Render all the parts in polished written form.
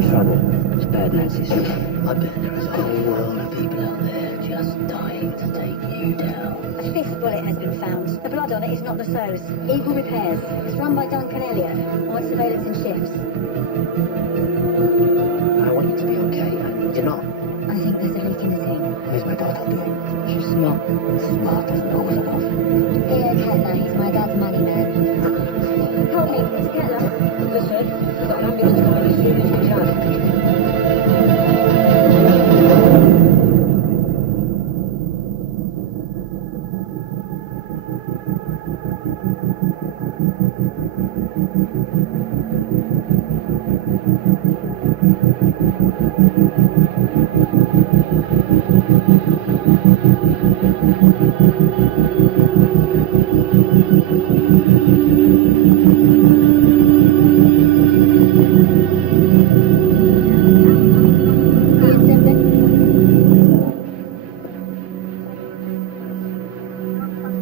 in trouble. It's bad, Nancy. I bet there is a whole world of people out there just dying to take you down. A fifth bullet has been found. The blood on it is not Lasso's. Eagle Repairs. It's run by Duncan Elliott. On surveillance and shifts. I want you to be okay, and you're not. I think there's a leak in the thing. Here's my daughter doing. She's smart. Smart doesn't always enough. Theo Kettler, he's my dad's money man. Help me, Mr. Kettler. Listen, we've got an ambulance coming as soon as we can.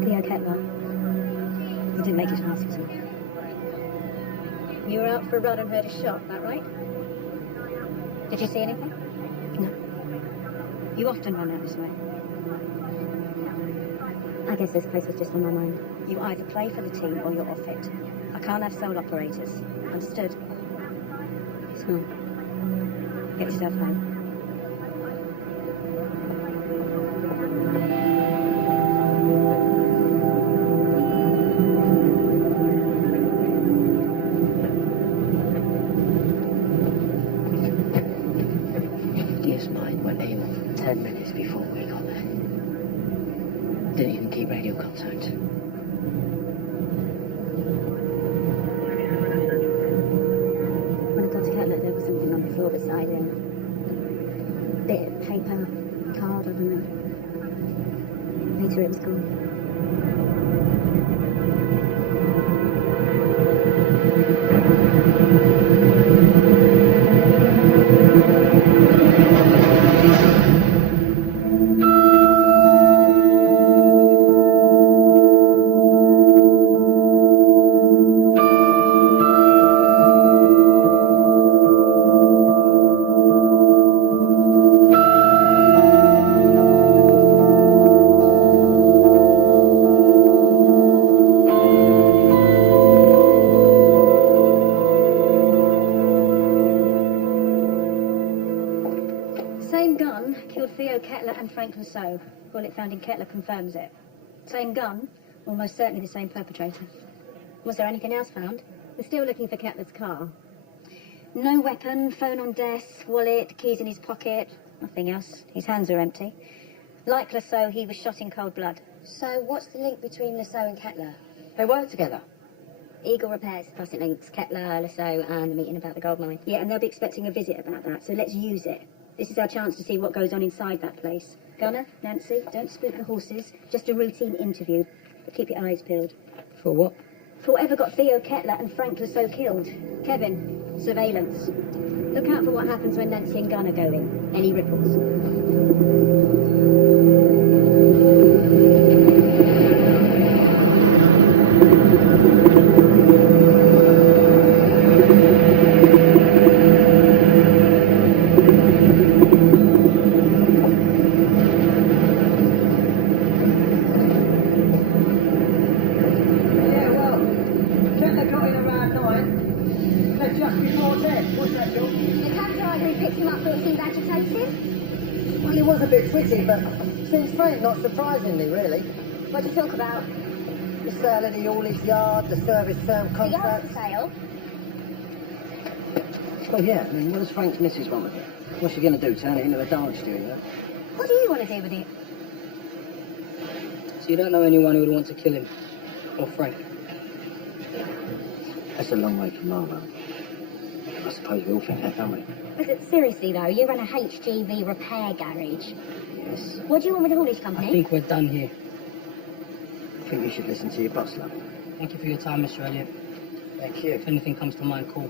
Theo Kettler. He didn't make his mask, so. You were out for a run and heard a shot, that right? Did you see anything? No. You often run out this way. I guess this place was just on my mind. You either play for the team or you're off it. I can't have sole operators. Understood? So, get yourself home. Dearest mine went in 10 minutes before we got there. Didn't even keep radio contact. When I got to Kettler, there was something on the floor beside him. Bit of paper, card, I don't know. Later it was gone. Same gun killed Theo Kettler and Frank Lassow. Bullet found in Kettler confirms it. Same gun, almost certainly the same perpetrator. Was there anything else found? We're still looking for Kettler's car. No weapon, phone on desk, wallet, keys in his pocket, nothing else. His hands are empty. Like Lassow, he was shot in cold blood. So what's the link between Lassow and Kettler? They work together. Eagle Repairs, plus it links Kettler, Lassow, and the meeting about the gold mine. Yeah, and they'll be expecting a visit about that, so let's use it. This is our chance to see what goes on inside that place. Gunner, Nancy, don't spook the horses. Just a routine interview. But keep your eyes peeled. For what? For whatever got Theo Kettler and Frank Lassow killed. Kevin, surveillance. Look out for what happens when Nancy and Gunner go in. Any ripples. Well, he was a bit twitty, but seems faint, not surprisingly, really. What do you talk about? The sale of the haulage yard, the service term The yard's contract. for sale. Well, yeah, I mean, what does Frank's missus want with it? What's she going to do, turn it into a dance studio? What do you want to do with it? So you don't know anyone who would want to kill him? Or Frank? That's a long way from Marlowe. I suppose we all think that, don't we? But seriously though, you run a HGV repair garage. Yes. What do you want with the haulage I company? think we're done here. I think you should listen to your boss, love. Thank you for your time, Mr. Elliott. Thank you. If anything comes to mind, call.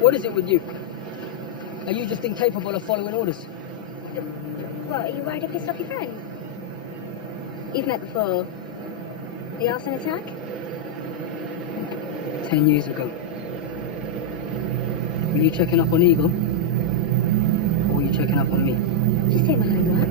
What is it with you? Are you just incapable of following orders? What, are you worried I pissed off your friend? You've met before. The arson attack? 10 years ago. Were you checking up on Eagle? Or were you checking up on me? Just doing my homework.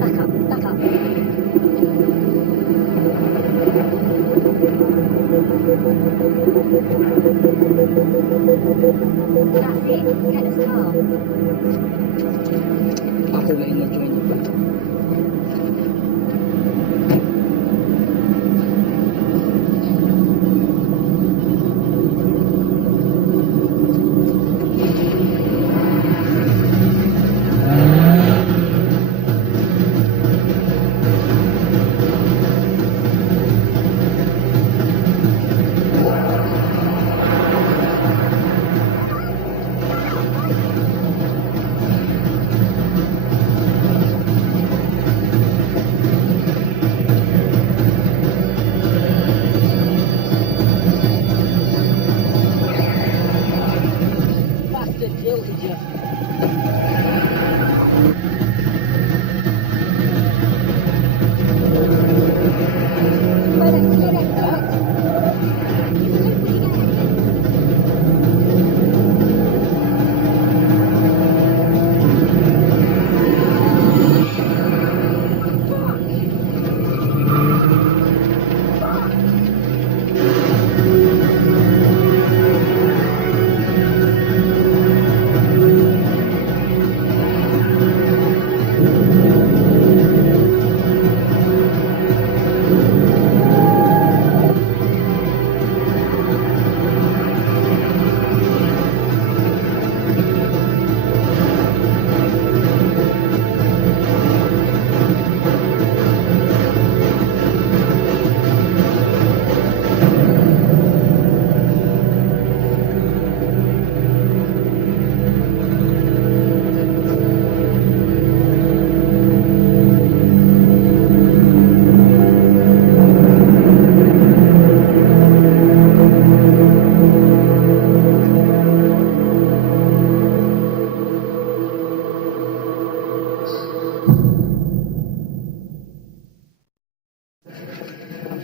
Back up, back up. That's it. Kettler's car. I'll call it in and join you. Bastard jilted you. Slow down, slow down, slow down. Look where you're going.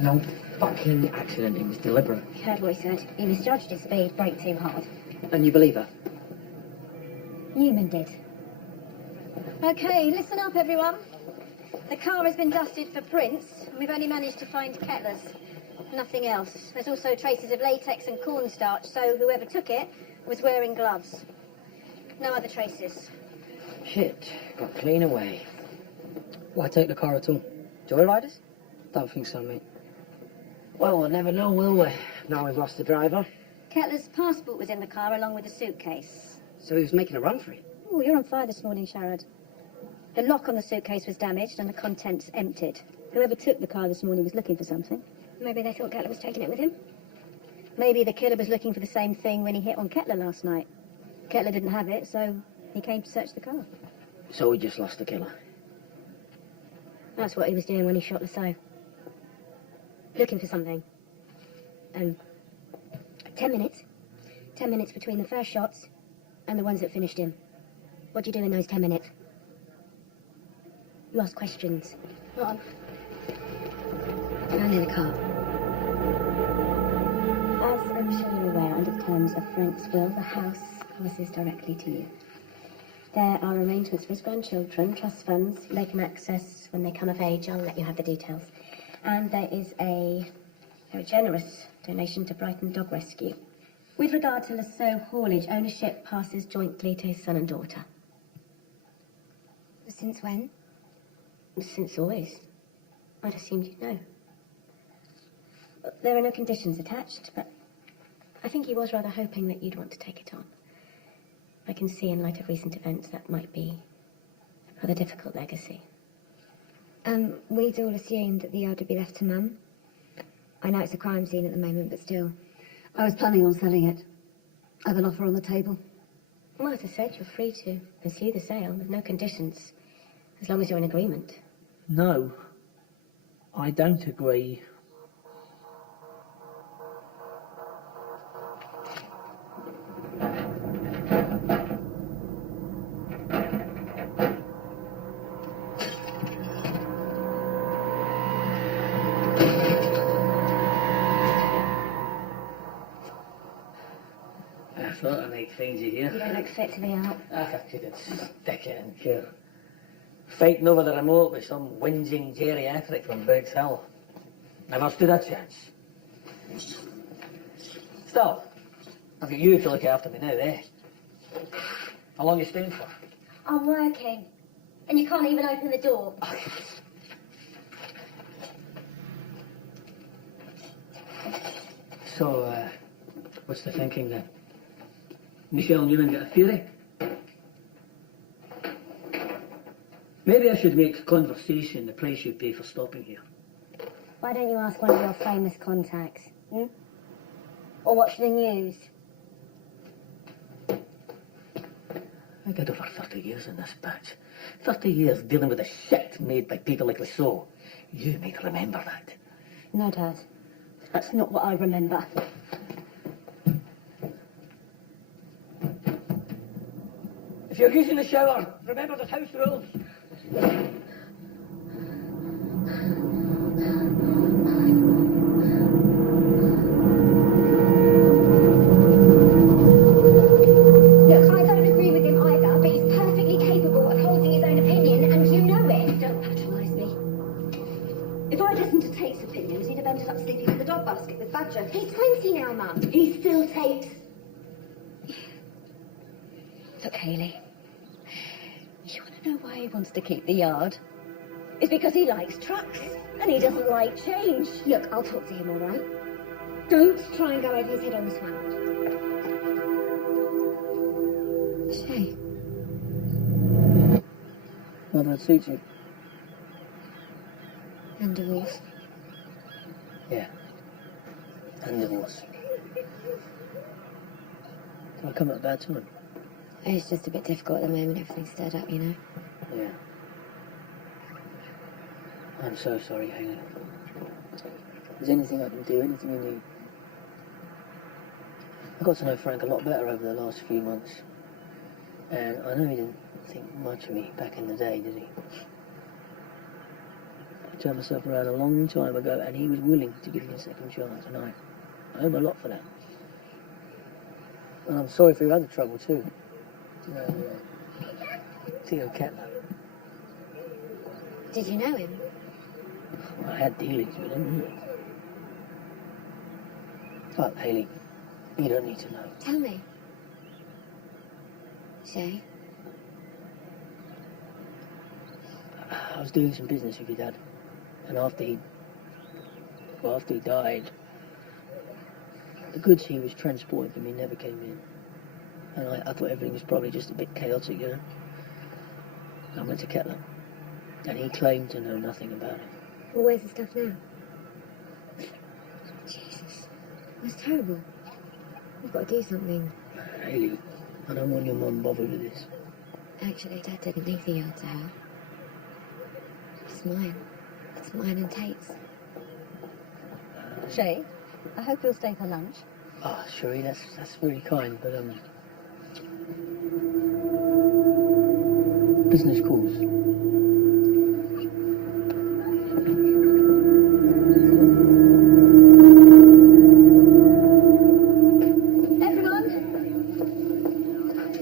No fucking accident, it was deliberate. You heard what he said. He misjudged his speed, braked too hard. And you believe her? Newman did. Okay, listen up, everyone. The car has been dusted for prints, and we've only managed to find Kettler's. Nothing else. There's also traces of latex and cornstarch, so whoever took it was wearing gloves. No other traces. Shit, got clean away. Why take the car at all? Joyriders? Don't think so, mate. Well, we'll never know, will we? Now we've lost the driver. Kettler's passport was in the car along with the suitcase. So he was making a run for it. Oh, you're on fire this morning, Sharad. The lock on the suitcase was damaged and the contents emptied. Whoever took the car this morning was looking for something. Maybe they thought Kettler was taking it with him. Maybe the killer was looking for the same thing when he hit on Kettler last night. Kettler didn't have it, so he came to search the car. So we just lost the killer. That's what he was doing when he shot Lasso. Looking for something. 10 minutes. 10 minutes between the first shots and the ones that finished him. What do you do in those 10 minutes? You ask questions. Go near the car. As I'm sure you're aware, under the terms of Frank's will, the house passes directly to you. There are arrangements for his grandchildren, trust funds, they can access when they come of age. I'll let you have the details. And there is a very generous donation to Brighton Dog Rescue. With regard to Lasso haulage, ownership passes jointly to his son and daughter. Since when? Since always. I'd assumed you'd know. There are no conditions attached, but I think he was rather hoping that you'd want to take it on. I can see in light of recent events that might be a rather difficult legacy. We'd all assumed that the yard would be left to Mum. I know it's a crime scene at the moment, but still. I was planning on selling it. I have an offer on the table. Well, as I said, you're free to pursue the sale with no conditions, as long as you're in agreement. No. I don't agree. I thought I might find you here. You don't look fit to be out. I couldn't stick it in here. Fighting over the remote with some whinging geriatric from Bex's Hill. Never stood a chance. Still, I've got you to look after me now, eh? How long are you staying for? I'm working. And you can't even open the door. So, what's the thinking then? Michelle Newman got a theory? Maybe I should make conversation the price you pay for stopping here. Why don't you ask one of your famous contacts? Or watch the news? I got over 30 years in this batch. 30 years dealing with the shit made by people like Lasso. You might remember that. No, Dad. That's not what I remember. If you're using the shower, remember the house rules. Look, I don't agree with him either, but he's perfectly capable of holding his own opinion, and you know it. Don't patronise me. If I'd listened to Tate's opinions, he'd have ended up sleeping in the dog basket with Badger. He's 20 now, Mum. He's still Tate. Look, Hayley. You want to know why he wants to keep the yard? It's because he likes trucks, and he doesn't like change. Look, I'll talk to him, all right? Don't try and go over his head on this one. Shay. Well, that suits you. And divorce. Yeah. And divorce. I'll come at a bad time. It's just a bit difficult at the moment. Everything's stirred up, you know. Yeah. I'm so sorry, Hayley. Is there anything I can do? Anything you need? I got to know Frank a lot better over the last few months. And I know he didn't think much of me back in the day, did he? I turned myself around a long time ago, and he was willing to give me a second chance, and I owe him a lot for that. And I'm sorry for your other trouble, too. Theo Kettler. Did you know him? I had dealings with him. But, Hayley, you don't need to know. Tell me. Shay? I was doing some business with your dad, and after he died, the goods he was transporting for me never came in. And I thought everything was probably just a bit chaotic, you know. I went to Kettler, and he claimed to know nothing about it. Well, where's the stuff now? Jesus. That's terrible. We've got to do something. Hayley, I don't want your mum bothered with this. Actually, Dad didn't leave the yard to her. It's mine. It's mine and Tate's. Shay, I hope you'll stay for lunch. Ah, Sherry, that's very kind, but business calls. Everyone,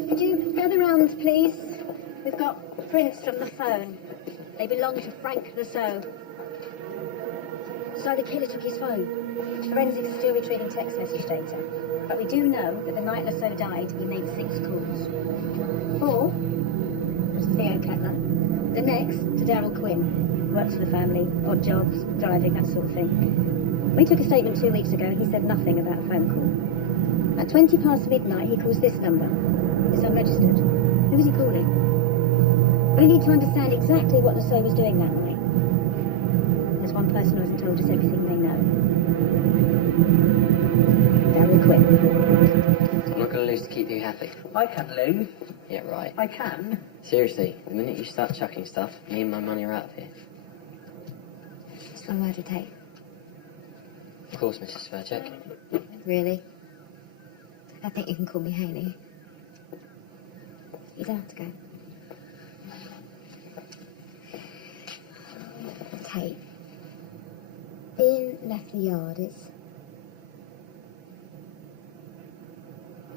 could you gather round, please? We've got prints from the phone. They belong to Frank Lasso. So the killer took his phone. Forensics are still retrieving text message data. But we do know that the night Lasso died, he made 6 calls. 4 was to Theo Kettler. The next to Darryl Quinn. Works for the family, odd jobs, driving, that sort of thing. We took a statement 2 weeks ago. He said nothing about a phone call. At 20 past midnight, he calls this number. It's unregistered. Who was he calling? We need to understand exactly what Lasso was doing that night. There's one person who hasn't told us everything they know. Darryl Quinn. I'm not going to lose to keep you happy. I can lose. Yeah, right. I can. Seriously, the minute you start chucking stuff, me and my money are out of here. for a word with Tate? Of course, Mrs. Faircheck. Really? I think you can call me Hayley. You don't have to go. Tate. Being left the yard, it's...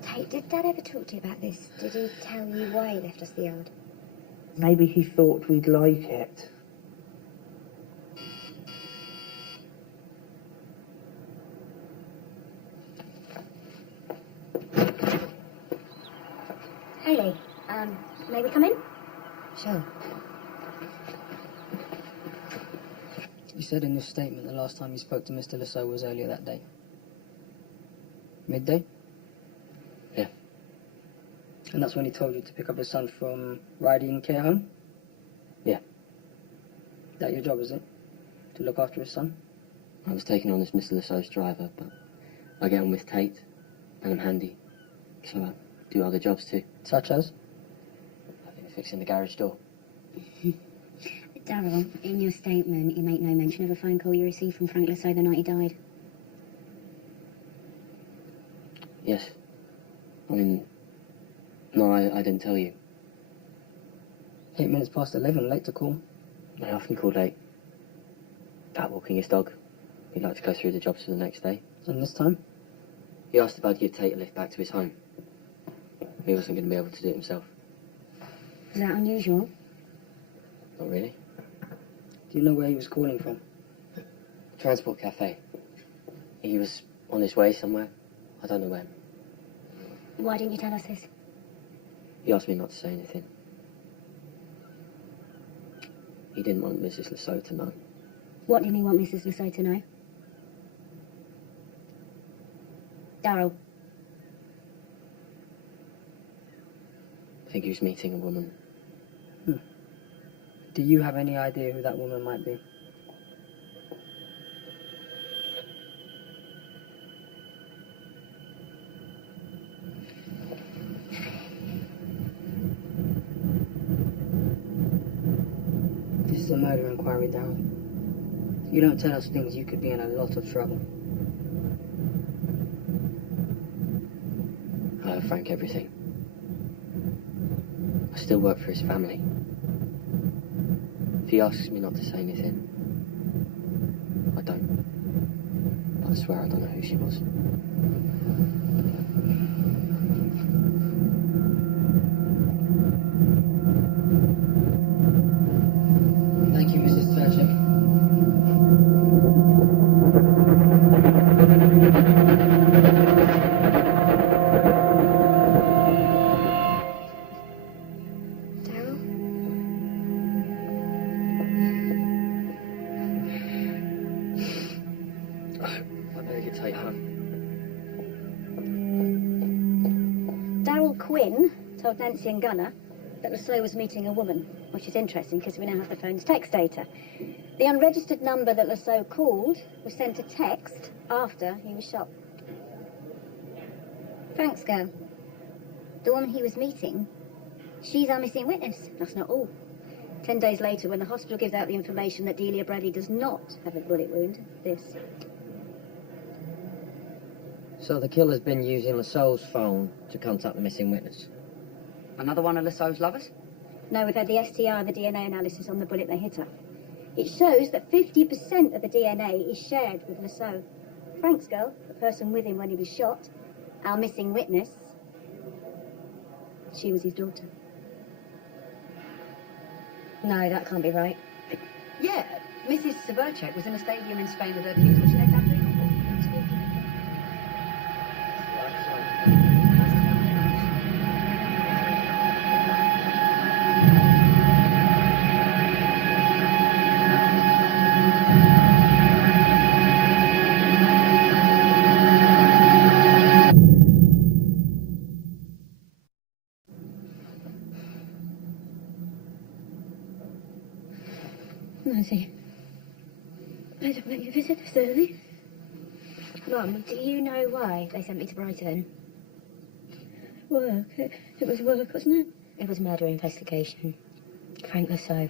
Tate, did Dad ever talk to you about this? Did he tell you why he left us the yard? Maybe he thought we'd like it. Hayley, may we come in? Sure. You said in your statement the last time you spoke to Mr. Lasso was earlier that day. Midday? Yeah. And that's when he told you to pick up his son from riding care home? Yeah. That your job, is it? To look after his son? I was taking on as Mr. Lasso's driver, but I get on with Tate, and I'm handy. So I do other jobs too. Such as? Fixing the garage door. Darryl, in your statement, you make no mention of a phone call you received from Frank Lasso the night he died. Yes. I mean, no, I didn't tell you. 8 minutes past 11, late to call. I often call late. Pat walking his dog. He'd like to go through the jobs for the next day. And this time? He asked if I'd give Tate a lift back to his home. He wasn't going to be able to do it himself. Is that unusual? Not really. Do you know where he was calling from? Transport cafe. He was on his way somewhere. I don't know where. Why didn't you tell us this? He asked me not to say anything. He didn't want Mrs. Lasso to know. What didn't he want Mrs. Lasso to know? Darryl. I think he was meeting a woman. Do you have any idea who that woman might be? This is a murder inquiry, Darryl. If you don't tell us things, you could be in a lot of trouble. I owe Frank everything. I still work for his family. If he asks me not to say anything, I don't. But I swear I don't know who she was. Thank you, Mrs. Faircheck. Darryl? I better get Tate home. Darryl Quinn told Nancy and Gunner that Lasso was meeting a woman, which is interesting because we now have the phone's text data. The unregistered number that Lasso called was sent a text after he was shot. Frank's girl, the woman he was meeting, she's our missing witness. That's not all. 10 days later, when the hospital gives out the information that Delia Bradley does not have a bullet wound, this. So the killer's been using Lasso's phone to contact the missing witness. Another one of Lasso's lovers? No, we've had the STR and the DNA analysis on the bullet that hit her. It shows that 50% of the DNA is shared with Lasso. Frank's girl, the person with him when he was shot, our missing witness, she was his daughter. No, that can't be right. Yeah, Mrs. Severchek was in a stadium in Spain with her kids watching their family. Nancy, I don't let you visit us early. Mum, do you know why they sent me to Brighton? Work. It was work, wasn't it? It was murder investigation. Frank Lasso.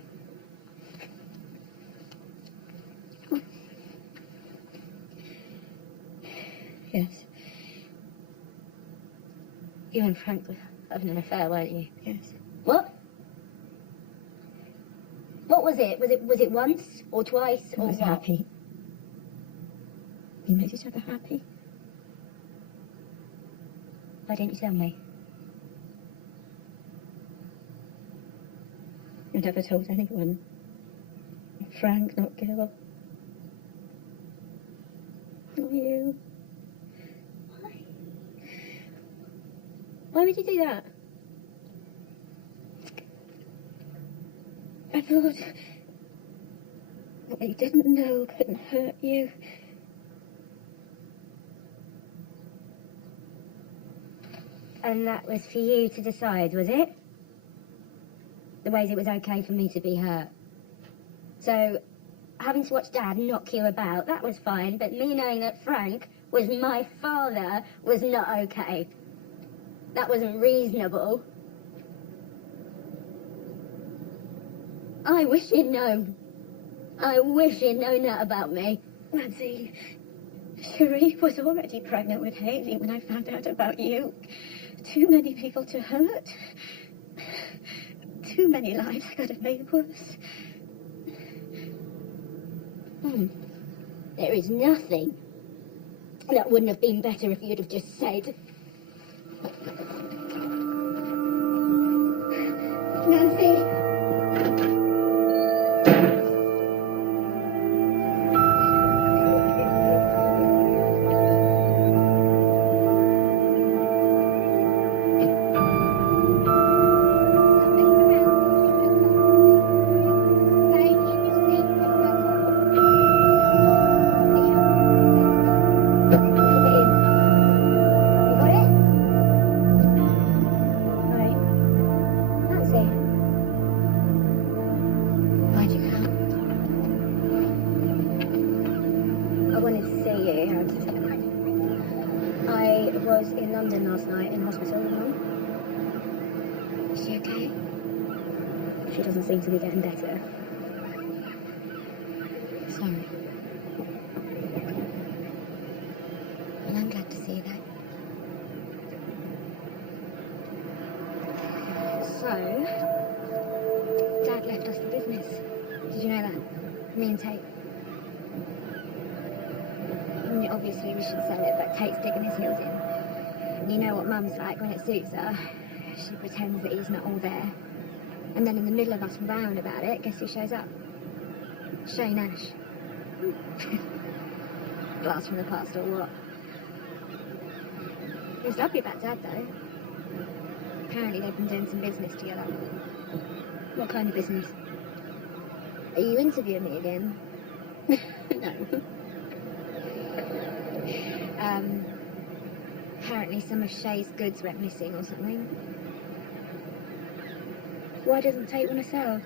Yes. You and Frank were having an affair, weren't you? Yes. What? What was it? Was it once or twice I or was what? happy. We made each other happy. Why didn't you tell me? I never told anyone. Not Frank, not Gil. Not you. Why? Why would you do that? I thought what you didn't know couldn't hurt you. And that was for you to decide, was it? The ways it was okay for me to be hurt. So, having to watch Dad knock you about, that was fine, but me knowing that Frank was my father was not okay. That wasn't reasonable. I wish you'd known. I wish you'd known that about me. Nancy, Cherie was already pregnant with Haley when I found out about you. Too many people to hurt. Too many lives could have made worse. There is nothing that wouldn't have been better if you'd have just said. Nancy! Why'd you come? I wanted to see you. I was in London last night in hospital with Mum. Is she okay? She doesn't seem to be getting better. Sorry. Well, I'm glad to see that. So, Dad left us the business. Did you know that? Me and Tate. Obviously we should sell it, but Tate's digging his heels in. And you know what Mum's like when it suits her. She pretends that he's not all there. And then in the middle of us rowing about it, guess who shows up? Shane Ash. Blast from the past or what? He was lovely about Dad though. Apparently they've been doing some business together. What kind of business? Are you interviewing me again? No. Apparently some of Shay's goods went missing or something. Why doesn't Tate want to sell?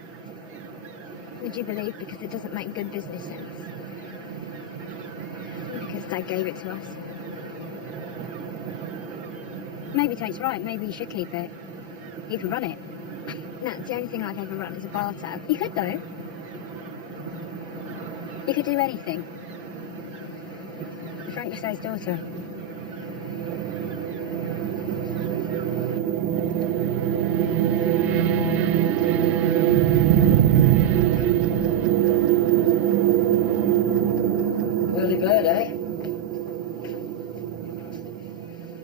Would you believe? Because it doesn't make good business sense. Because Dad gave it to us. Maybe Tate's right. Maybe you should keep it. You could run it. No, it's the only thing I've ever run is a bar tab. You could, though. You could do anything. Frank Rousseau's daughter. Early bird, eh?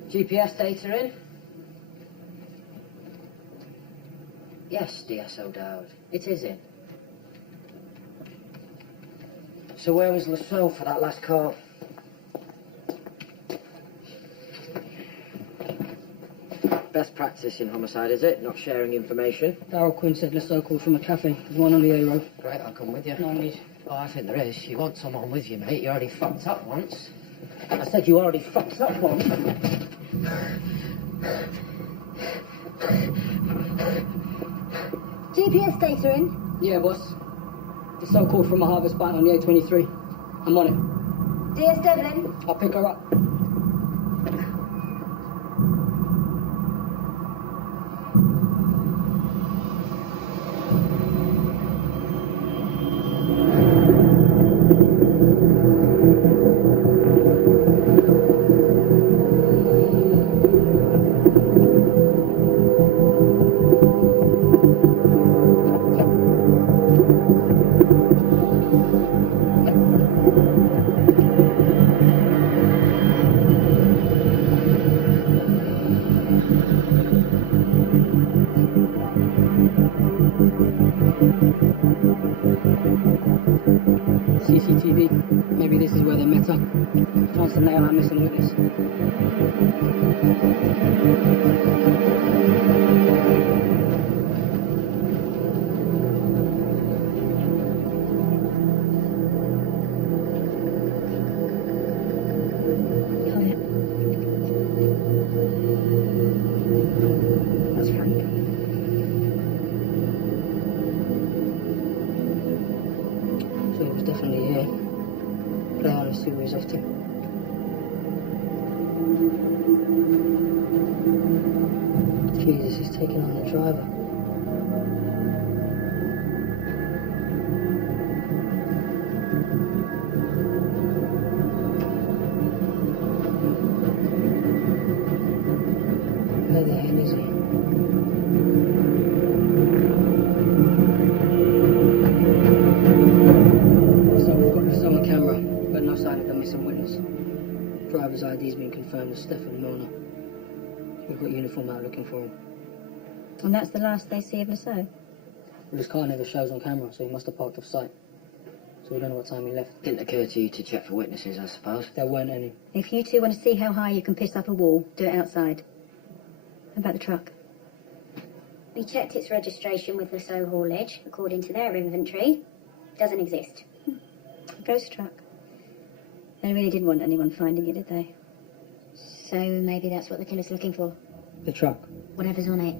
GPS data in? Yes, DSO Dowd. It is in. So where was Lasso for that last call? Best practice in homicide, is it? Not sharing information? Darryl Quinn said Lesso called from a cafe. There's one on the A road. Great, I'll come with you. No need. Oh, I think there is. You want someone with you, mate. You already fucked up once. I said you already fucked up once. GPS data in? Yeah, boss. Lesso called from a harvest bite on the A23. I'm on it. DS Devlin? I'll pick her up. CCTV. Maybe this is where they met up. Chance to nail that missing witness. That's Frank. So he was definitely here. Play on and see where he's off to. Jesus, he's taking on the driver. Where the hell is he? So we've got this on camera, but no sign of the missing witness. Driver's ID's been confirmed as Stefan Milner. We've got uniform out looking for him. And that's the last they see of Lasso. But his car never shows on camera, so he must have parked off site. So we don't know what time he left. Didn't occur to you to check for witnesses, I suppose. There weren't any. If you two want to see how high you can piss up a wall, do it outside. How about the truck? We checked its registration with Lasso Haulage, according to their inventory. Doesn't exist. A ghost truck. They really didn't want anyone finding it, did they? So maybe that's what the killer's looking for. The truck. Whatever's on it.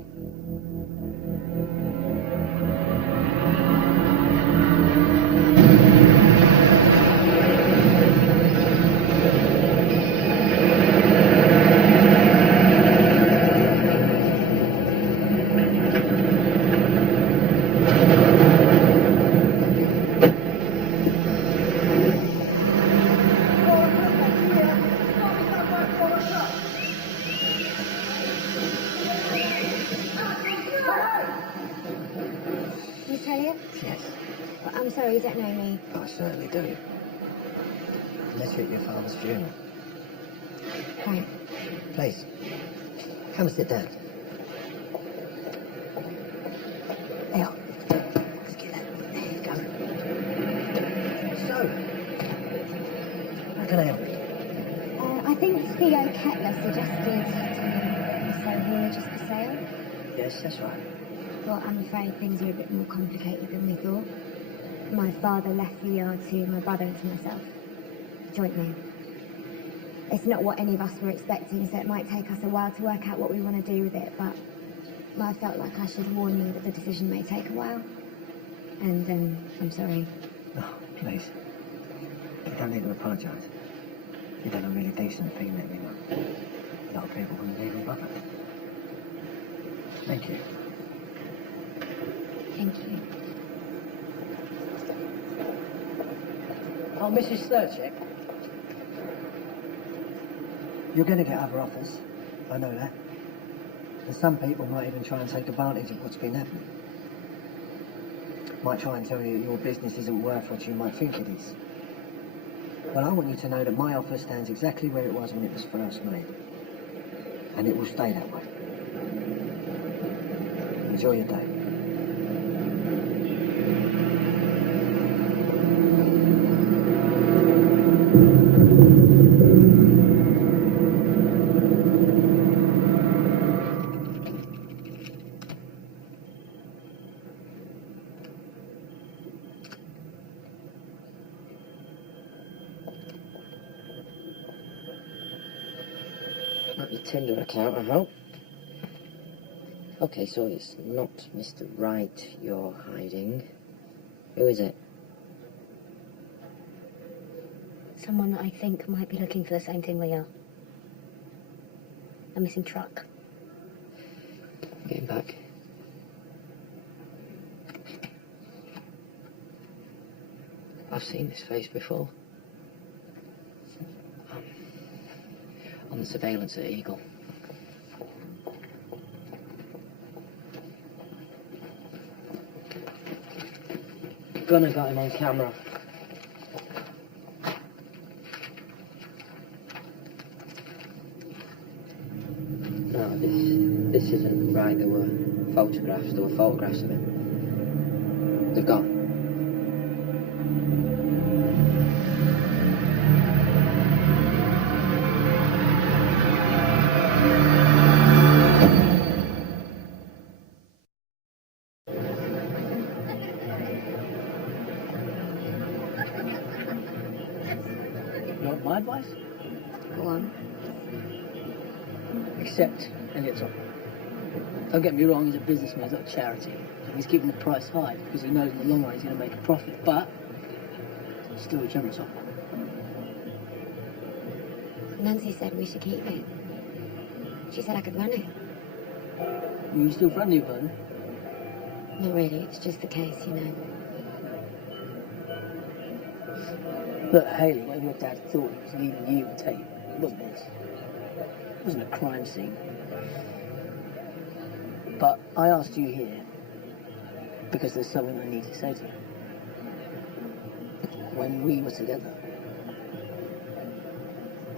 Miss Elliot? Yes, I'm sorry, you don't know me. I certainly do. Let's at your father's funeral. Right. Please, come sit down. Now, let's get that. There you go. So, how can I help you? I think Theo Kettler suggested Lasso Haulage is for sale. Yes, that's right. Well, I'm afraid things are a bit more complicated than we thought. My father left the yard to my brother and to myself. Jointly. It's not what any of us were expecting, so it might take us a while to work out what we want to do with it, but I felt like I should warn you that the decision may take a while. And, I'm sorry. Oh, please. You don't need to apologise. You've done a really decent thing, let me know. A lot of people wouldn't even bother. Thank you. Thank you. Oh, Mrs. Sturchek. You're going to get other offers. I know that. And some people might even try and take advantage of what's been happening. Might try and tell you that your business isn't worth what you might think it is. Well, I want you to know that my offer stands exactly where it was when it was first made. And it will stay that way. Enjoy your day. Not your Tinder account, I hope. Okay, so it's not Mr. Wright you're hiding. Who is it? Someone that I think might be looking for the same thing we are. A missing truck. Getting back. I've seen this face before. On the surveillance at Eagle. Gunner got him on camera. No, this isn't right. There were photographs of him. They're gone. want my advice? Go on. Accept Elliot's offer. Don't get me wrong, he's a businessman, he's not a charity. He's keeping the price high because he knows in the long run he's going to make a profit, but it's still a generous offer. Nancy said we should keep it. She said I could run it. Are you still friendly with her? Not really, it's just the case, you know. Look, Hayley, whatever your dad thought he was leaving you and Tate, it wasn't his. It wasn't a crime scene. But I asked you here because there's something I need to say to you. When we were together,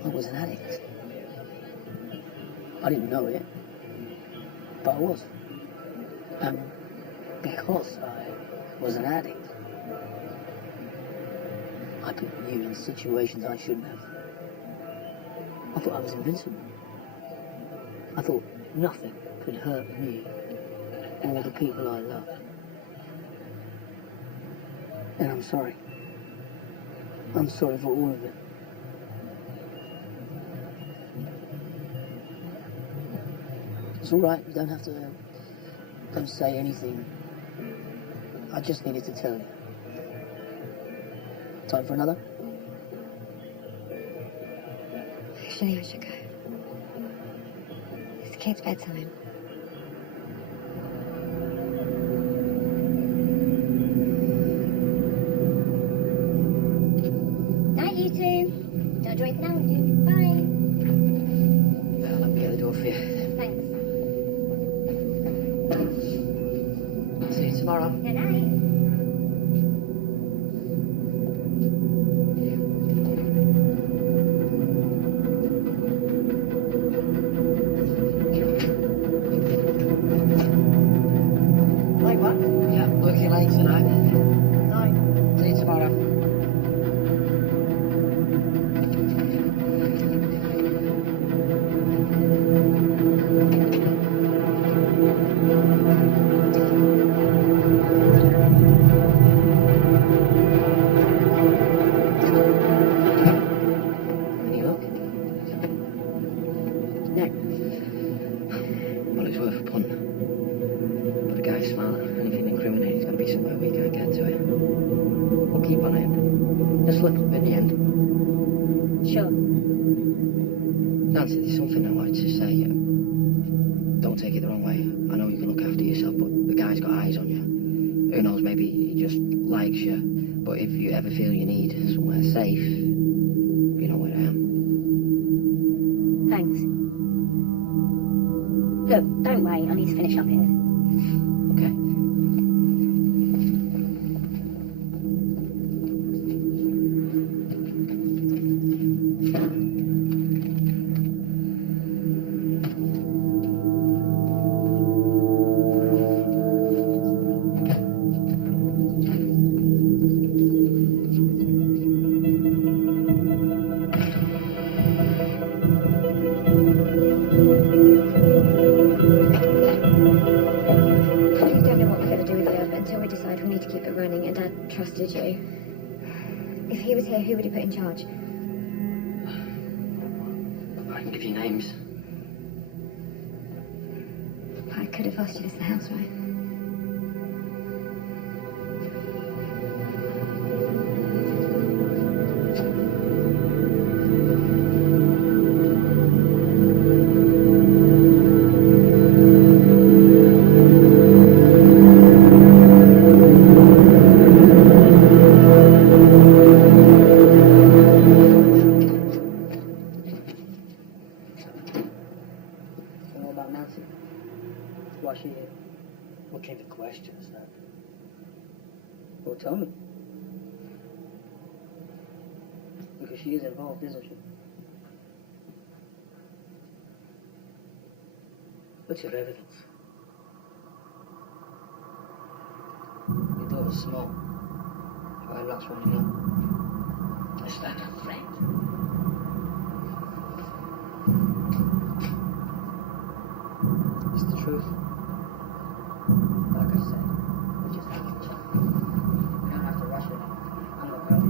I was an addict. I didn't know it, but I was. And because I was an addict, I put you in situations I shouldn't have. I thought I was invincible. I thought nothing could hurt me or the people I love. And I'm sorry. I'm sorry for all of it. It's all right. You don't have to. Don't say anything. I just needed to tell you. Time for another? Actually, I should go. It's the kid's bedtime. Night, you two. Don't drink now, will you? Bye. Well, let me get the door for you. Thanks. See you tomorrow. Good night. Like what? Yeah, working late tonight. Night. See you tomorrow. Any luck? No. Well, it's worth a punt. But the guy's smart. Anything incriminating is going to be somewhere we can't get to it. We'll keep on it. Just slip up in the end. Sure. Nancy, there's something I wanted to say. Don't take it the wrong way. I know you can look after yourself, but the guy's got eyes on you. Who knows, maybe he just likes you. But if you ever feel you need somewhere safe, you know where I am. Thanks. Look, don't wait. I need to finish up here. Okay? We don't know what we're going to do with the herb until we decide we need to keep it running, and Dad trusted you. If he was here, who would he put in charge? I can give you names. I could have asked you this in the house, right? And what about Nancy? Why she here? What came the questions, that? Well, tell me. Because she is involved, isn't she? What's your evidence? Your daughter's small. Why last one, you know? I stand up, friend. It's the truth. Like I said, we're just having a chat. We don't have to rush it. I'm not going to.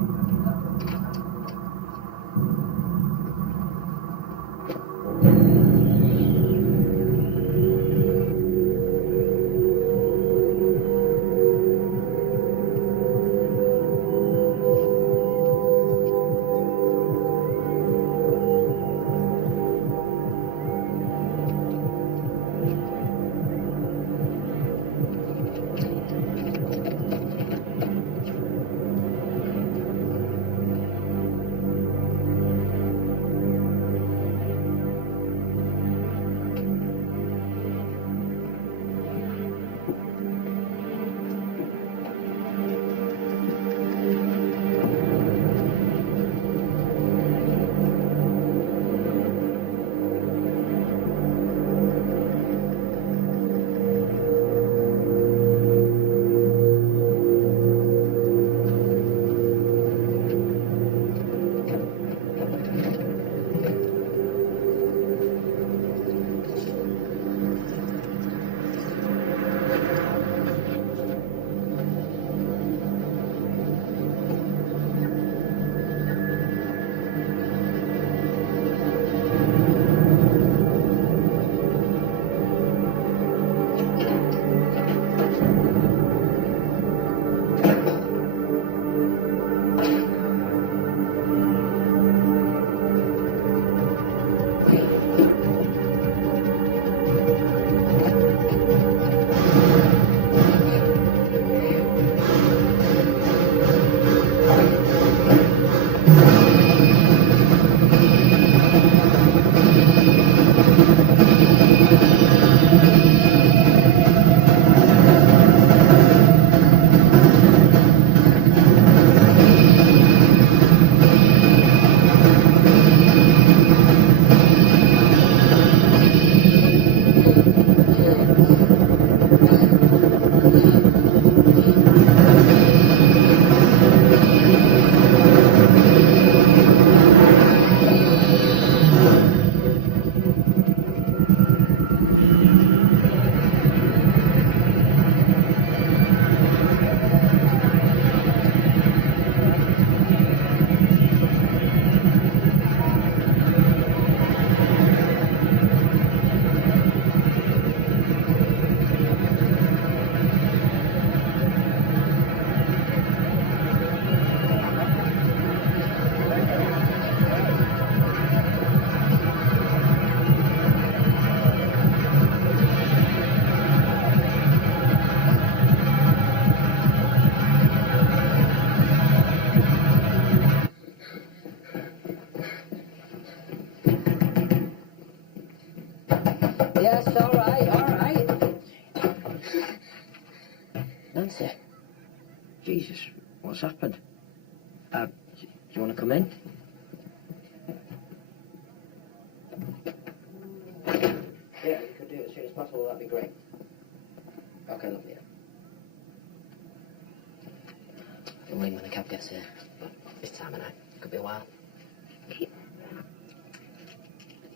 Yes, all right. Nancy. Jesus, what's happened? Do you want to come in? Yeah, you could do it as soon as possible, that'd be great. Okay, lovely. I'll ring when the cab gets here. But this time of night, could be a while.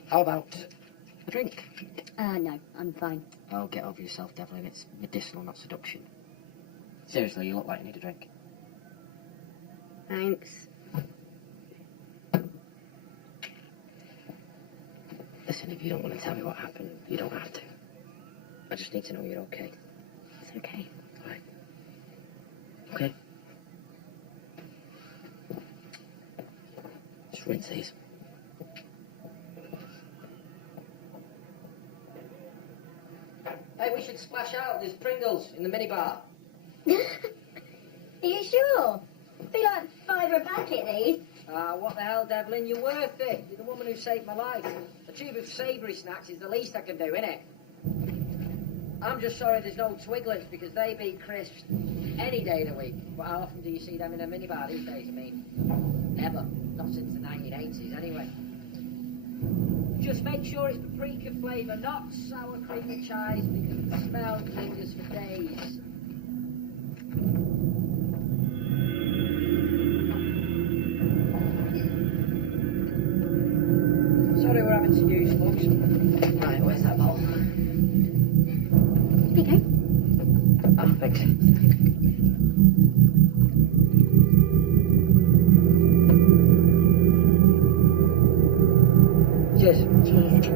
How about a drink? No, I'm fine. Oh, get over yourself, Devlin. It's medicinal, not seduction. Seriously, you look like you need a drink. Thanks. Listen, if you don't want to tell me what happened, you don't have to. I just need to know you're okay. It's okay. All right. Okay? Just rinse these. Hey, we should splash out. There's Pringles in the minibar. Are you sure? Be like £5 a packet, these. What the hell, Devlin? You're worth it. You're the woman who saved my life. A tube of savoury snacks is the least I can do, innit? I'm just sorry there's no Twiglets because they beat crisps any day of the week. But how often do you see them in a minibar these days, I mean? Never. Not since the 1980s, anyway. Just make sure it's paprika flavour, not sour cream and chives, because the smell lingers for days. Sorry we're having to use slugs. Right, where's that bowl? Here you go. Ah, thanks. Cheers. Cheers.